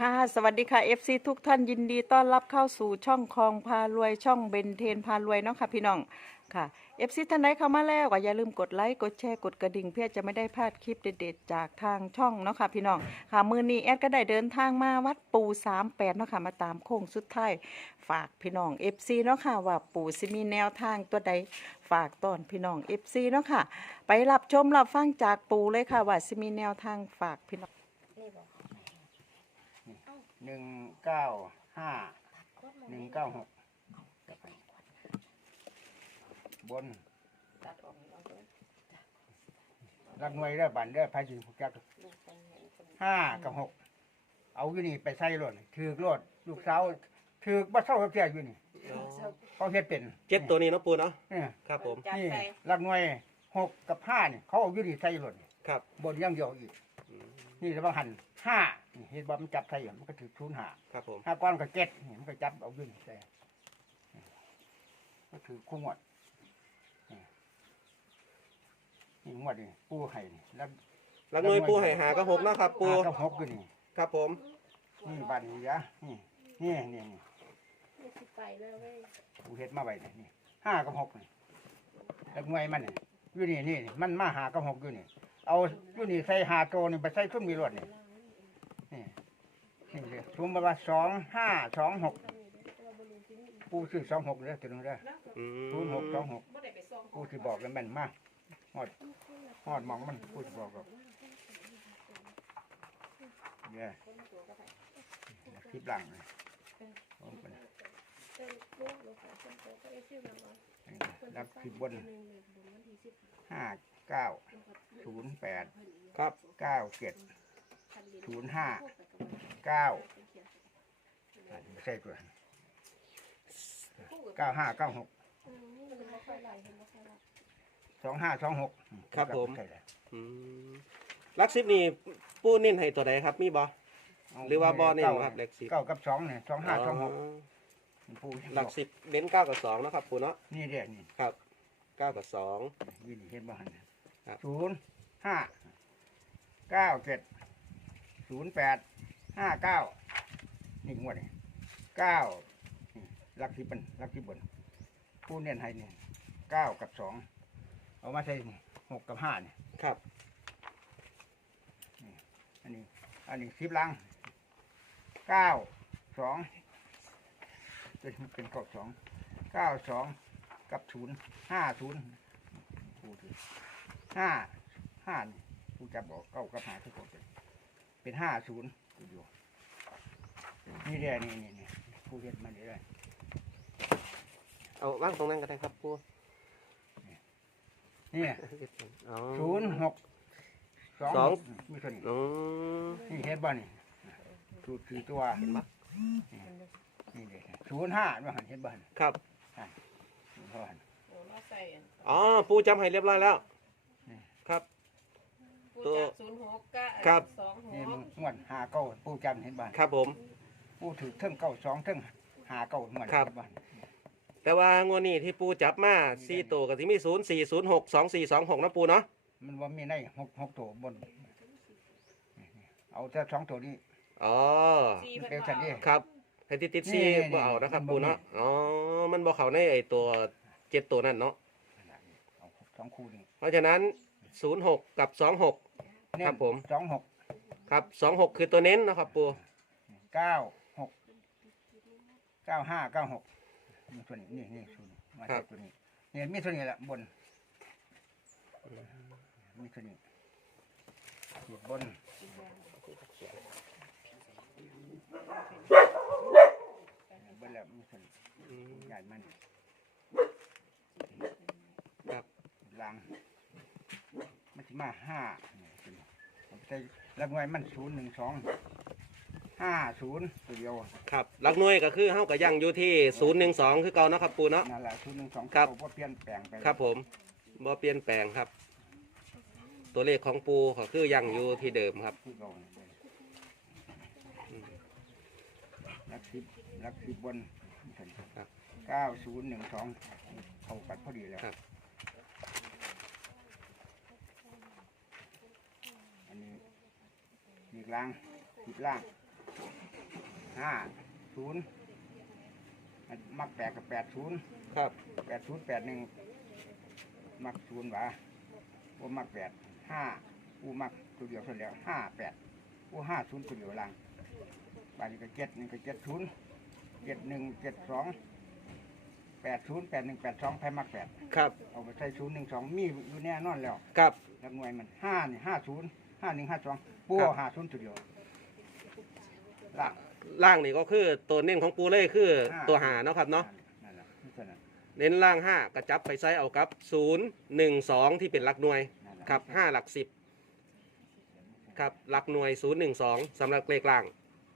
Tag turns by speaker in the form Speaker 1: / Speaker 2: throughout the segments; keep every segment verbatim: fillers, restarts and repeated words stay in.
Speaker 1: ค่ะสวัสดีค่ะ เอฟ ซี ทุกท่านยินดีต้อนรับเข้าสู่ช่องคลองพารวยช่องเบนเทนพารวยเนาะค่ะพี่น้องค่ะ เอฟ ซี ท่านใดเข้ามาแล้วก็อย่าลืมกดไลค์กดแชร์กดกระดิ่งเพื่อจะไม่ได้พลาดคลิปเด็ดๆจากทางช่องเนาะค่ะพี่น้องค่ะมื้อนี้แอดก็ได้เดินทางมาวัดปู่สามแปดเนาะค่ะมาตามโค้งสุดท้ายฝากพี่น้อง เอฟ ซี เนาะค่ะว่าปู่สิมีแนวทางตัวใดฝากต้อนพี่น้อง เอฟ ซี เนาะค่ะไปรับชมรับฟังจากปู่เลยค่ะว่าสิมีแนวทางฝากพี่น้อง
Speaker 2: หนึ่งเก้าห้าหนึ่งเก้าหกบนรักหน่วยเด้อบันเด้อพายจีจักห้ากับหกเอาอยู่นี่ไปใส่รถถือกรถลูกสาวถือกบ้าเศร้ากับเจ้าอยู่นี่เขาเฮ็ดเป็น
Speaker 3: เจ็ดตัวนี้เนาะปูเนาะ
Speaker 2: เนี่ย
Speaker 3: ครับผม
Speaker 2: นี่รักหน่วยหกกับห้านี่เขาเอาอยู่นี่ใส่รถ
Speaker 3: ครับ
Speaker 2: บนอย่างเดียวอีกนี่ระวังหันห้าเห็นบ่มันจับใส่มันก็ถือทุนหา
Speaker 3: ครับผม
Speaker 2: ห้าก้อนก็เจ็ดเห็นมันก็จับเอาอยู่นี่ใส่ก็ถือคู่งวดนี่งวดนี่ปูไห่นี่แล้ว
Speaker 3: ลักน้อยปูให้หาก็หกเนาะครับปู
Speaker 2: หากับหกอยู่นี่
Speaker 3: ครับผม
Speaker 2: นี่บัตรนี่ยะนี่นี่นี่นี่ปูเฮ็ดมาไว้นี่นี่ห้ากับหกนี่แล้วงวยมันนี่อยู่นี่นี่มันมาหากับหกอยู่นี่เอาอยู่นี่ใส่หาโตนี่ไปใส่ทุ่นมีรถนี่นี่นี่เลยทุ่มมาว่าสองห้าสองหกปูซื้อสองหกเลยตัวนึงเลย
Speaker 3: อื
Speaker 2: ศูนย์หกสอง
Speaker 3: ม
Speaker 2: หกปูที่บอกกันแม่นมากหอดหอดมองมันปูที่บอกกับเนี่ยคลิปหลังเลยรับคลิปบนห้าเก้าศูนย์แปด
Speaker 3: ครับ
Speaker 2: เก้าเจ็ดศูนย์ห้าเก้าไม่ใช่ตัวเก้าห้าเก้าหกสองห้าสองหก
Speaker 3: ครับผมอืมลักซิปนี่ปูเน้นให้ตัวใดครับมีบ่หรือว่าบ่เน้นครับลักซิป
Speaker 2: เก้ากับสองเนี่ยสองห้าสองหกปู
Speaker 3: หลักสิบเน้นเก้ากับสองนะครับปูเนาะ
Speaker 2: นี่เดียนี่
Speaker 3: ครับเก้ากับสอง
Speaker 2: วินเห็นบ้าน
Speaker 3: ครับ
Speaker 2: ศูนย์ห้าเก้าเจ็ดศูนย์แปดห้าเก้านี่งวดนี่เก้าลักที่เป็นลักที่บนผู้เน้นให้นี่เก้ากับสองเอามาใส่นี่หกกับห้านี่
Speaker 3: ครับ
Speaker 2: อันนี้อันนี้สิบลังเก้าสองเป็นเป็นกบสองเก้าสองกับศูนย์ห้าศูนย์ผู้ถือห้าห้านี่ผู้จับบอกเก้ากับห้าทุกคนเป็นห้าศูนย์อยู่นี่เด้นี่นี่นี่ผู้เห็นมันได้
Speaker 3: เอาว่างตรงนั้นก็ได้ครับปู
Speaker 2: นี่
Speaker 3: อ๋อ
Speaker 2: ศูนย์หกสอง
Speaker 3: สอง
Speaker 2: มีตัวนี้
Speaker 3: อืม
Speaker 2: นี่เห็นบ้านี่สูตรสี่ตัวเห็นปะนี่เด็กศูนย์ห้าว่าหันเห็นบ้าน
Speaker 3: ครับ
Speaker 2: บ้าน
Speaker 3: อ๋อปูจำให้เรียบร้อยแล้ว ครับ
Speaker 4: ตัวศูนย์หกก็
Speaker 3: ครับ
Speaker 4: สองห
Speaker 2: นี่
Speaker 4: ก
Speaker 2: มึงงวดหาเก้าปูจำเห็นบ้าน
Speaker 3: ครับผม
Speaker 2: ปูถือเท่งเก้าสองเท่งหาเก้างวด
Speaker 3: ครับ
Speaker 2: เห็นบ้าน
Speaker 3: แต่ว่างวดนี้ที่ปูจับมาสี่ตัวกับที่มีศูนย์สี่ศูนย์หกสองสี่สองหกนะปูเนาะ
Speaker 2: มันว่ามีในหกหกตัวบนเอาแต่สองตัวนี้
Speaker 3: อ๋อ
Speaker 4: สี่
Speaker 2: มัน
Speaker 4: เพิ่
Speaker 2: เป็น
Speaker 4: น
Speaker 2: สัน
Speaker 4: ว่า
Speaker 2: นี่
Speaker 3: ครับให้ติดติดซี่
Speaker 2: นี่
Speaker 3: บ่เอานะครับ
Speaker 2: นี่
Speaker 3: ปูเนาะอ๋อมันบ่เข้าในไอตัวเจ็ดตัวนั่นเนาะ
Speaker 2: เอาสองคู่นี้
Speaker 3: เพราะฉะนั้นศูนย์หกกับสองหก
Speaker 2: เน้น
Speaker 3: ครับผม
Speaker 2: สองหก
Speaker 3: ครับสองหกคือตัวเน้นนะครับปู
Speaker 2: เก้าหกเก้าห้าเก้าหกมีตัวนี้นี่นี่ตัวนี้มาจากตัวนี้เนี่ยมีตัวนี้แหละบนมีตัวนี้ขีดบนบนแล้วมีตัวนี้
Speaker 3: อืม
Speaker 2: ใหญ่มัน
Speaker 3: ครับ
Speaker 2: ลังมันสิมาห้าเนี่ยตัวนี้เอาไปใส่แล้วไงมันศูนย์หนึ่งสองห้าศูนย์ตัวเดียว
Speaker 3: ครับหลักหน่วยก็คือเฮาก็ยังอยู่ที่ศูนย์หนึ่งสองคือเก่าเนาะครับปูเนาะ
Speaker 2: นั่นแหละศูนย์หนึ่งสอง
Speaker 3: ครับ
Speaker 2: ว่าเปลี่ยนแปลงไป
Speaker 3: ครับผมบ่เปลี่ยนแปลงครับ ตัวเลขของปูก็คือยังอยู่ที่เดิมครับ
Speaker 2: ที่เราเนี่ยลักสิบลักสิบบน
Speaker 3: ครับ
Speaker 2: เก้าศูนย์หนึ่งสองเข้ากันพอดีแล้ว
Speaker 3: ครับ
Speaker 2: อันนี้ขีดล่างขีดล่างห้าศูนย์มักแปดกับแปดศูนย์
Speaker 3: ครับ
Speaker 2: แปดศูนย์แปดหนึ่งมักศูนย์หวะว่ามักแปดห้าอูมักตัวเดียวเท่านั้นแล้วห้าแปดอูห้าศูนย์ตัวเดียวลังบาทนี้ก็เจ็ดหนึ่งก็เจ็ดศูนย์เจ็ดหนึ่งเจ็ดสองแปดศูนย์แปดหนึ่งแปดสองไพ่มักแปด
Speaker 3: ครับ
Speaker 2: เอาไปใส่ศูนย์หนึ่งสองมีอยู่แน่นอนแล้ว
Speaker 3: ครับ
Speaker 2: แล้วหน่วยมันห้านี่ห้าศูนย์ห้าหนึ่งห้าสองปูห้าศูนย์ตัวเดียวล่าง
Speaker 3: ล่างนี่ก็คือตัวเน้นของปูเลยคือตัวหาเนาะครับเนาะ
Speaker 2: นั่นแหละนี่เท่านั้น
Speaker 3: เน้นล่างห้ากระจับไปไซส์เอากับศูนย์หนึ่งสองที่เป็นหลักหน่วย
Speaker 2: นั่นแหละ
Speaker 3: ครับห้าหลักสิบครับหลักหน่วยศูนย์หนึ่งสองสำหรับเลขล่าง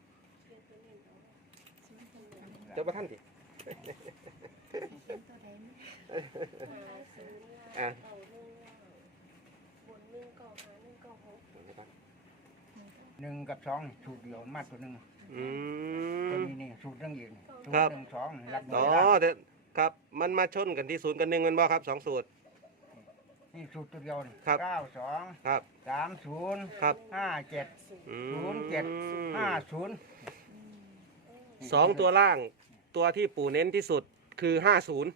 Speaker 3: เจ้าประท่านดิอ่ะ
Speaker 2: หนึ่งกับสองนี่สูตรเดียวมาตัวหนึ่ง
Speaker 3: อื
Speaker 2: ตัว
Speaker 3: ม
Speaker 2: นี้นี่สูตรเรื่องอีกนี่สูต
Speaker 3: ครั
Speaker 2: ร
Speaker 3: บ
Speaker 2: หนึ่งสองหลักหน่
Speaker 3: อ๋
Speaker 2: ว
Speaker 3: อย
Speaker 2: ล่าง
Speaker 3: เดี๋ยวครับมันมาชนกันที่ศูนย์กันหนึ่งแมันบ่ครับสองสูตร
Speaker 2: นี่สูตรตัวเดียวนี่
Speaker 3: ครับ
Speaker 2: เก้าสอง
Speaker 3: ครับ
Speaker 2: สามศูนย์
Speaker 3: ครับ
Speaker 2: ห้าเจ็ด
Speaker 3: อื
Speaker 2: ศูนย์
Speaker 3: ม
Speaker 2: เจ็ดห้าศูนย์
Speaker 3: สองตัวล่างตัวที่ปู่เน้นที่สุดคือห้าศูนย์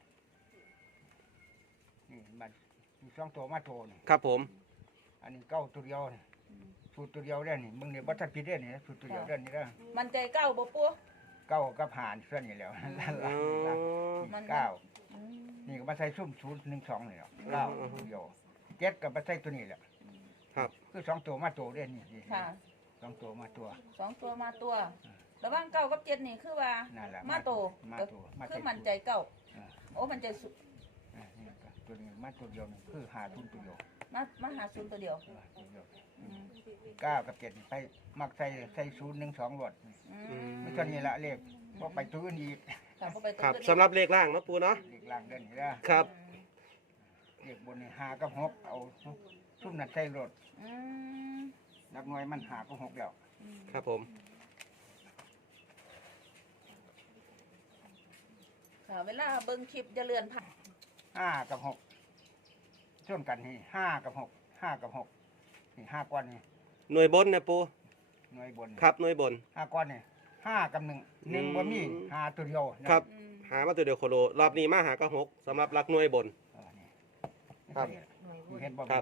Speaker 2: นี่มันมีสองตัวมาโทนี่
Speaker 3: ครับผม
Speaker 2: อันนี้เก้าตัวเดียวนี่สูตรตัวเดียวเด้อนี่มึงเนี่ยบัตรผิดเด้อนี่สูตรตัวเดียวเด้อนี่เด้อ
Speaker 4: มันใจเก้าบ่ปู
Speaker 2: เก้ากับหารเส้นนี่แหล้ว
Speaker 3: อ๋อ
Speaker 4: มัน
Speaker 2: เก้า
Speaker 4: อืม
Speaker 2: นี่ก็มาใส่ซุ่มศูนย์หนึ่งสองนี่แหล้วเก้าตัวเดียวเจ็ดก็มาใส่ตัวนี้แหละ
Speaker 3: ครับ
Speaker 2: คือสองตัวมาตัวเด้อนี่นี่
Speaker 4: ค่ะ
Speaker 2: สองตัวมาตัว
Speaker 4: สองตัวมาตัวระหว่างเก้ากับเจ็ดนี่คือว่า
Speaker 2: นั่นแหละ
Speaker 4: มาโต
Speaker 2: มาตัวมา
Speaker 4: คือ
Speaker 2: ใส่
Speaker 4: มันใจเก้า
Speaker 2: อ่า
Speaker 4: โอ้มันใจสุ
Speaker 2: อ่านี่ก็ตัวนี้มาตัวเดียวนี่คือหาทุนตัวเดียว
Speaker 4: มามาหาศูนย์ตัวเดียว
Speaker 2: เออตัวเดียว
Speaker 4: อืม
Speaker 2: เก้ากับเจ็ดไปมักใส่ใส่ศูนย์หนึ่งสองหลด
Speaker 4: อืม
Speaker 2: ไม่ใช่นี่ละเลขพอไปตัวอื่นอีก
Speaker 4: ค่ะพอไปตัว
Speaker 3: ครับ
Speaker 4: อื่น
Speaker 3: สำหรับเลขล่างเนาะปูเนาะ
Speaker 2: เลขล่างเดินนี่นะครับ เลขบนนี่หากับหกเอาซุ่มนัดใส่รถ
Speaker 4: อืม
Speaker 2: นักหน่วยมันหากับหกแล้ว
Speaker 3: ครับผม
Speaker 4: ค่ะเวลาเบิ่งคลิปอย่าเลื่อนผ่าน
Speaker 2: ห้ากับหกช่วงกันนี่ห้ากับหกห้ากับหกนี่ห้าก้อนนี่
Speaker 3: หน่วยบนนะปู
Speaker 2: หน่วยบน
Speaker 3: ครับหน่วยบน
Speaker 2: ห้าก้อนนี่ห้ากับหนึ่งหนึ่งบ่มีหาตัวเดียวนะครับ
Speaker 4: อืม
Speaker 3: หามาตัวเดียวโคโลรอบนี้มาหาก็หกสำหรับหลักหน่วยบน
Speaker 2: เออนี่
Speaker 3: ครับ
Speaker 2: นี่เห็นบ่
Speaker 3: ครับ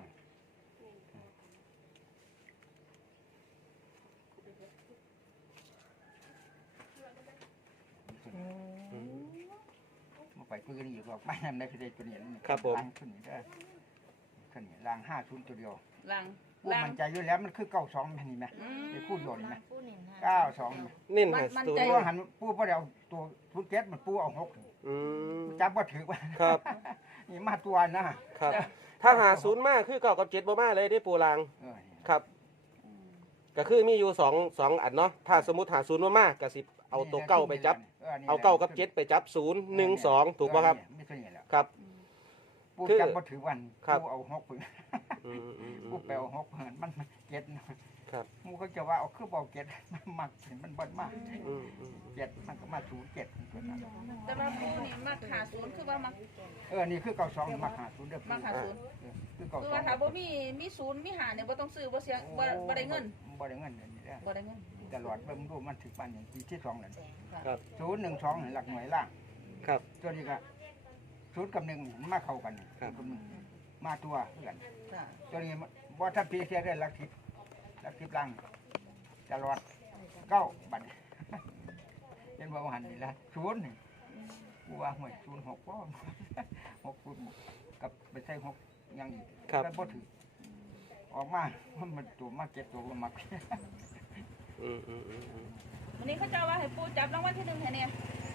Speaker 2: มาไปปืนอีกหรอกไม่ทำได้คือได้ตัวนี้นี่
Speaker 3: ครับผม
Speaker 2: ล้างขึ้นนี่ได้ขึ้นนี่ล้างห้าศูนย์ตัวเดียว
Speaker 4: ลัง
Speaker 2: ผู้
Speaker 4: ลัง
Speaker 2: มันใจอยู่แล้วมันคือเก้าสองแผ่นนี่ไหม
Speaker 4: อืม
Speaker 2: ไอ้คู่โยนนี่ไหมเก้าสองนี่ไหม
Speaker 3: เน้น
Speaker 4: มัน
Speaker 3: หา
Speaker 4: มัน
Speaker 3: ศูน
Speaker 4: ใจ
Speaker 3: ย์
Speaker 2: ตัวหันปูพอเดียวตัวทุนเจ็ดมันปูเอาหก
Speaker 3: อืม
Speaker 2: จับว่าถือว่า
Speaker 3: ครับ
Speaker 2: นี่มาตัวนะครับ
Speaker 3: ถ้าหาศูนย์มากคือเก่ากับเจ็ดบ่มาเลยได้ปูราง
Speaker 2: เออนี่
Speaker 3: ครับ ก็คือมีอยู่สองสองอันเนาะถ้าสมมติหาศูนย์มามากก็สิเอาตัวเก้าไปจับ
Speaker 2: นี่
Speaker 3: เอาเก้ากับเจ็ดไปจับศูนย์หนึ่งสองถูกป่ะครับ
Speaker 2: เออนี่ไม่ใช่นี่แหละ
Speaker 3: ครับ
Speaker 2: ปู
Speaker 3: คือ
Speaker 2: จับว่าถือวัน
Speaker 3: ครับ
Speaker 2: ปูเอาหกปืน
Speaker 3: อืมอืมอื
Speaker 2: ปู
Speaker 3: ม
Speaker 2: ไปเอาหกปืนมันเจ็ดนะครับ มูเขาจะว่าเอาคือเบาเจ็ดมันมักเห็นมันเบดมาก
Speaker 3: อืมอืม
Speaker 2: เจ็ดมันก็มาศูนย์เจ็ดมันก็นั่น
Speaker 4: แต่ว่าปูนี่มักหาศูนย์คือว่ามัก
Speaker 2: เออนี่คือเก้าสองมักหาศูนย์เด้อ
Speaker 4: มักหาศูนย์
Speaker 2: เออคือเก้า
Speaker 4: คือ
Speaker 2: สอ
Speaker 4: ว่าง ถ้าบ่มีมีศูนย์มีหาเนี่ยบ่ต้องซื้อบ่เสียบ่บ่ได้เงิน
Speaker 2: บ่ได้เงินอันนี้เด้อ
Speaker 4: บ่ได้เงิน
Speaker 2: ตลอดเบิ่งดูมันถึงปันอย่างปีที่สองแล้ว
Speaker 4: ค่ะ
Speaker 3: ครับ
Speaker 2: ศูนย์หนึ่งสองหลักหน่วยล่าง
Speaker 3: ครับ
Speaker 2: ตัวนี้ก็ศูนย์กับหนึ่งมันมาเข้ากันนี่
Speaker 3: ครับ
Speaker 2: ศูนย์กับหนึ่งมาตัวเพื่อน
Speaker 4: ค่ะ
Speaker 2: ตัวนี้ว่าถ้าพีเสียได้หลักทิพหลักทิพล่างตลอดเก้าบัตร เป็นบ่หันนี่ละศูนย์นี่กูว่าห่วยศูนย์หกก็ หกศูนย์กับไปใส่หกอยังอีก
Speaker 3: ครับ
Speaker 2: แต่บ่ถือออกมามันตัวมาเก็บตัวมา
Speaker 3: อืมอืมอืมอืม
Speaker 4: วันนี้เขาจะว่าให้ปูจับรางวัลที่หนึ่งให้เนี่ย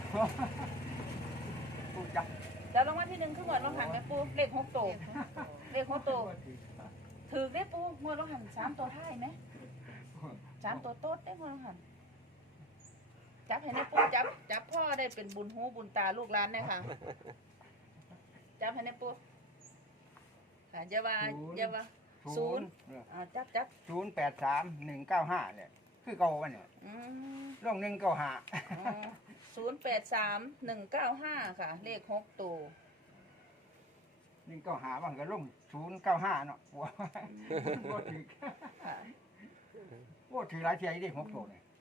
Speaker 2: กูจับ
Speaker 4: จับรางวัลที่หนึ่งคือหมวดรางหันแม่ปูเลขหกโตวเลขหกโตวถือได้ปูหมวดรางหันสามตัวท้ายไหมสามตัวโต๊ดได้หมวดรางหันจับให้ในปูจับจับพ่อได้เป็นบุญหูบุญตาลูกหลานเนี่ยค่ะจับให้ในปูค่ะอย่าว่าอย่าว่า ศูนย์
Speaker 2: เออ
Speaker 4: อ่าจับจับ
Speaker 2: ศูนย์แปดสามหนึ่งเก้าห้าเนี่ยคือเก่าวันเนี่ย
Speaker 4: อืม
Speaker 2: ร่องหนึ่งเก้าห้า
Speaker 4: ศูนย์แปดสามหนึ่งเก้าห้าค่ะ เลขหกตัว
Speaker 2: หนึ่งเก้าห้าบางก็ร่องศูนย์เก้าห้าเนาะ หัวบ่ถือ
Speaker 4: ค่ะ
Speaker 2: โอ้ถือหลายเทียได้หกตัวเนี่ย
Speaker 3: ครับ
Speaker 2: ค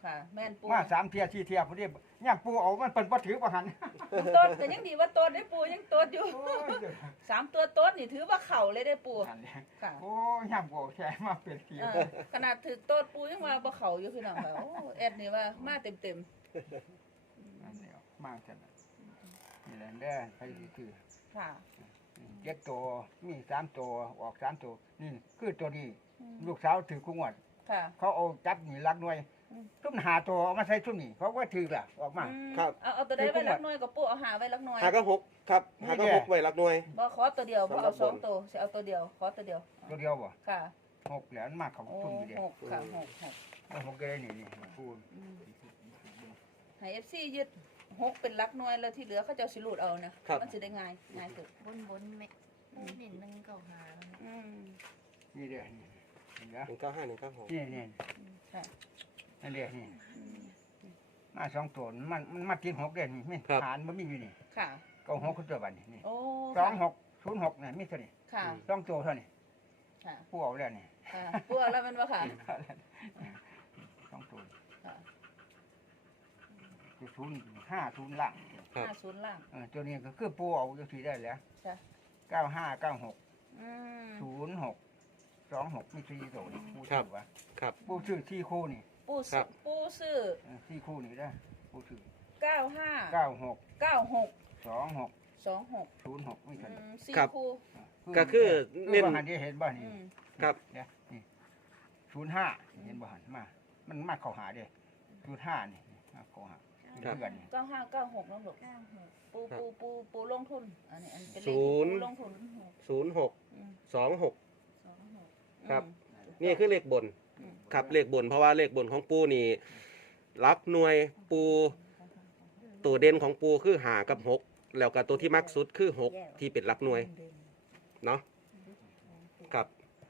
Speaker 4: ค่ะแม่นปู
Speaker 2: มาสามเทียสี่เทียพอดีย่างปูเอามันเป็นบ่ถือบ่หัน
Speaker 4: ต้นแต่ยังดีว่าต้นได้ปูยังต้นอยู่
Speaker 2: โอ้ยเดี๋ยว
Speaker 4: สามตัวต้นนี่ถือว่าเข่าเลยได้ปู
Speaker 2: อันนี้
Speaker 4: ค่ะ
Speaker 2: โอ้ยย่างปูแช่มาเป็นเทีย
Speaker 4: เออขนาดถือต้นปูยังมาบ่เข่าอยู่พี่น้องค่ะโอ้แอดนี่ว่ามาเต็มเต็ม
Speaker 2: อันนี้มากจังนี่แหละเด้อใครสิถือ
Speaker 4: ๆค่ะ
Speaker 2: เจ็ดตัวมีสามตัวออกสามตัวนี่คือตัวนี้
Speaker 4: อืม
Speaker 2: ลูกสาวถือกุ้งวด
Speaker 4: ค่ะ
Speaker 2: เขาเอาจับนี่ลักหน่วย
Speaker 4: อืม
Speaker 2: ตุ้มหาตัวเอามาใส่ตุ้มนี่เขาก็ถือล่ะออกมา
Speaker 4: อืม
Speaker 3: ครับ
Speaker 4: เอาเอาตัวใดไว้ลักน้อยกับปูเอาหาไว้ลักน้อย
Speaker 3: หาก็หกครับหาก็หกไว้หลักหน่วย
Speaker 4: บ่ขอตัวเดียวบ่เอาสองตัวสิเอาตัวเดียวขอตัวเดียว
Speaker 2: ตัวเดียวบ่
Speaker 4: ค่ะ
Speaker 2: หกแหลนมากเขา
Speaker 4: โอ้
Speaker 2: ตุ้มอยู่เดียว
Speaker 4: หกค่ะหกหก
Speaker 2: แล้วหกก็ได้นี่นี่พูด
Speaker 4: อืมให้ เอฟ ซี ยึดหกเป็นลักน้อยแล้วที่เหลือเขาจะเอาสิรูดเอานะมันสิได้ง่ายง่ายสุด
Speaker 5: บนบนๆไม่ไม่เห็นหนึ่งเก่าหาแล้วนะ
Speaker 4: อืม
Speaker 2: นี่เด้อนี่เห็นไหม
Speaker 3: หนึ่งเก้าห้าหนึ่งเก้าหก
Speaker 2: นี่นี่
Speaker 4: ค่ะ
Speaker 2: นั่นเด้อนี่
Speaker 4: อืม
Speaker 2: มาสองตัวมันมันมากินหกเด้อนี่ไม่ฐานมันไม่มีอยู่นี่
Speaker 4: ค่ะ
Speaker 2: เก็หกคือตัวบัดนี่นี่
Speaker 4: โอ้
Speaker 2: สองหกศูนย์หกนี่มีเท่านี้
Speaker 4: ค่ะ
Speaker 2: สองตัวเท่านี้
Speaker 4: ค่ะ
Speaker 2: ผู้เอาแล้วนี่
Speaker 4: ค่ะปูเอาแล้วมันว่าค่ะ
Speaker 2: สองตัว
Speaker 4: ค่ะ
Speaker 2: คือศูนย์ห้าศูนย์ล่าง
Speaker 3: ครับ
Speaker 4: ห้าศูนย์ล่าง
Speaker 2: เออตัวนี้ก็คือปูเอาอยู่ที่ได้แล้ว
Speaker 4: จ้ะ
Speaker 2: เก้าห้าเก้าหก
Speaker 4: อืม
Speaker 2: ศูนย์หกสองหกมีสี่ตัวนี่ปู
Speaker 3: ครั
Speaker 2: ชื่
Speaker 3: บ
Speaker 2: อวะ
Speaker 3: ครับ
Speaker 2: ปูชื่อสี่คู่นี่
Speaker 4: ปู
Speaker 3: ครั
Speaker 4: ซื้อบ ปูซื้อ
Speaker 2: เออสี่คู่นี่ได้อปูชื่อ
Speaker 4: เก้าห้า
Speaker 2: เก้าหก
Speaker 4: เก้าหก
Speaker 2: สองหก
Speaker 4: สองหก
Speaker 2: ศูนย์หกมี
Speaker 4: อื
Speaker 2: เท่านี้
Speaker 4: มสี่
Speaker 3: ครับ
Speaker 4: คู่
Speaker 3: ก็คือ
Speaker 2: เน้
Speaker 3: เน้
Speaker 2: น
Speaker 3: น
Speaker 2: หันที่เห็นบ่นี่
Speaker 4: อืม
Speaker 3: ครับ
Speaker 2: เนี่ยนี่ศูนย์ห้าเห็นบ่หันมา มันมาเข้าหาเด้ศูนย์ห้านี่มาเข้าหา
Speaker 3: ครับ
Speaker 2: เพื่อนนี่
Speaker 4: เก้าห้าเก้าหกน้องหลก
Speaker 5: เก้าหก
Speaker 4: ปูปูปูปูลงทุนอันนี้อันเป็นเลข
Speaker 3: ศู
Speaker 4: ที่
Speaker 3: นย์
Speaker 4: ปูลงทุน
Speaker 3: ศูนย์หก
Speaker 4: อืม
Speaker 3: สองหก
Speaker 5: สองหก
Speaker 3: ครับ
Speaker 4: อืม
Speaker 3: นี่คือเลขบน
Speaker 4: อืม
Speaker 3: ครับเลขบน เพราะว่าเลขบนของปูนี่รักหน่วยปูตัวเด่นของปูคือหากับหกแล้วก็ตัวที่มักสุดคือหกที่เป็นรักหน่วยเนาะครับ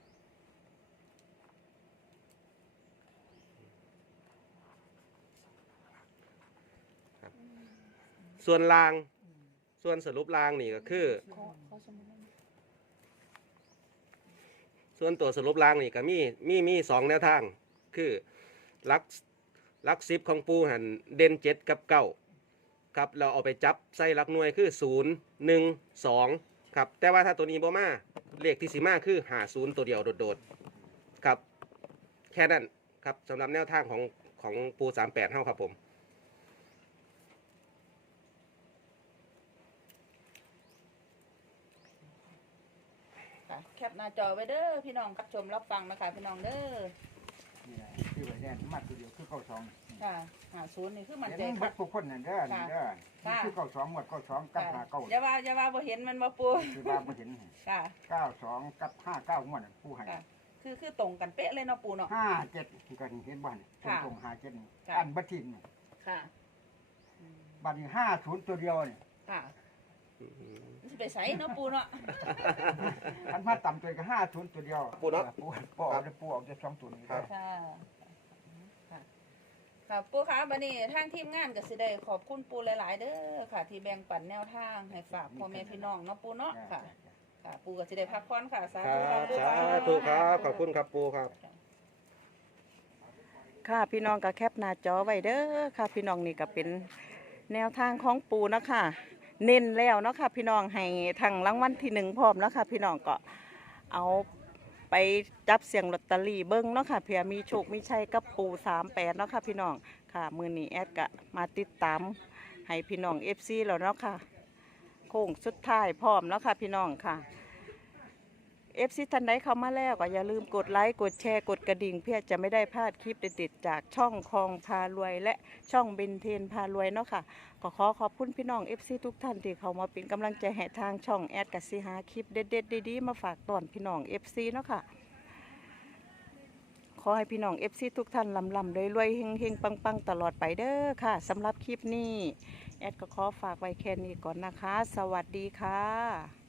Speaker 3: ครับ ส่วนรางส่วนสรุปรางนี่ก็คือ
Speaker 4: ขอขอสมุดหน่อย
Speaker 3: ส่วนตัวสรุปรางนี่ก็มีมีมีสองแนวทาง คือลักลักซิปของปูหันเด่นเจ็ดกับเก้าครับเราเอาไปจับใส่หลักหน่วยคือศูนย์หนึ่งสองครับแต่ว่าถ้าตัวนี้บ่มาเลขที่สีมาคือหาศูนย์ตัวเดียวโดดๆครับแค่นั้นครับสำหรับแนวทางของของปูสามแปดเท่าครับผม
Speaker 4: ค่ะแคปหน้าจอไว้เด้อพี่น้องรับชมรับฟังนะคะพี่น้องเด้อ
Speaker 2: นี่แหละคือว่าแน่นมาตัวเดียวคือเก้าสอง
Speaker 4: ค่ะหาศูนย์นี่คือมันใจ
Speaker 2: เห็น
Speaker 4: ค
Speaker 2: บั
Speaker 4: รั
Speaker 2: ดทุกคนนั่นเด้อนี่เด้อนี่คือเก้าสองหมดเก้าสองกับห้าเก้า
Speaker 4: อย่าว่าอย่าว่าบ่เห็นมันบ่ปู
Speaker 2: คือว่าบ่เห็น
Speaker 4: ค่ะ
Speaker 2: เก้าสองกับห้าเก้างวดนั่นผู้ให้
Speaker 4: ค่ะ คือคือตรงกันเป๊ะเลยเนาะปูเนาะ
Speaker 2: ห้าเจ็ดก็นี่เห็นบ่นี่
Speaker 4: ค่ะ
Speaker 2: ตรงๆห้าเจ็ดนี่
Speaker 4: ค่ะ
Speaker 2: อันบัดทินนี่
Speaker 4: ค่ะอืม
Speaker 2: บัดนี้ห้าศูนย์ตัวเดียวนี่
Speaker 4: ค่ะมันสิไปใส่เนาะปูเนาะ
Speaker 2: อันมาต่ำตัวก็ห้าศูนย์ตัวเดียว
Speaker 3: ปูเนาะ
Speaker 2: ปูปูเอาได้ปูเอาจะสองตัวนี้
Speaker 3: ครับ
Speaker 4: ค่ะค่ะค่ะปูคะบัดนี้ทางทีมงานก็สิได้ขอบคุณปูหลาย ๆ เด้อค่ะ ที่แบ่งปันแนวทางให้ฝากพ่อแม่พี่น้องเนาะปูเนาะค่ะ ค่ะ ปูก็สิได้พักผ่อนค่ะสา
Speaker 3: ค
Speaker 4: ธุ
Speaker 3: รั
Speaker 4: ค่ะ
Speaker 3: บ
Speaker 4: ปู
Speaker 3: สาธุครับขอบคุณครับปูครับ
Speaker 1: ค่ะพี่น้องก็แคปหน้าจอไว้เด้อค่ะพี่น้องนี่ก็เป็นแนวทางของปูเนาะค่ะเน้นแล้วเนาะค่ะพี่น้องให้ทางรางวัลที่หนึ่งพร้อมเนาะค่ะพี่น้องก็เอาไปจับเสียงลอตเตอรี่เบิ้งเนาะค่ะเผื่อมีโชคมีชัยกับปูสามแปดเนาะค่ะพี่น้องค่ะมือนี้แอดก็มาติดตามให้พี่น้องเอฟซีแล้วเนาะค่ะโค้งสุดท้ายพร้อมเนาะค่ะพี่น้องค่ะเอฟซีท่านใดเข้ามาแล้วก็อย่าลืมกดไลค์กดแชร์กดกระดิ่งเพื่อจะไม่ได้พลาดคลิปเด็ดๆจากช่องคลองพารวย และช่องเบนเทนพารวยเนาะค่ะก็ขอขอบคุณพี่น้องเอฟซีทุกท่านที่เข้ามาเป็นกำลังใจให้ทางช่องแอดกับซีหาคลิปเด็ดๆดีๆมาฝากตอนพี่น้องเอฟซีเนาะค่ะขอให้พี่น้องเอฟซีทุกท่านลำลำรวยๆเฮงๆปังๆตลอดไปเด้อค่ะสำหรับคลิปนี้แอดก็ขอฝากไว้แค่นี้ก่อนนะคะ สวัสดีค่ะ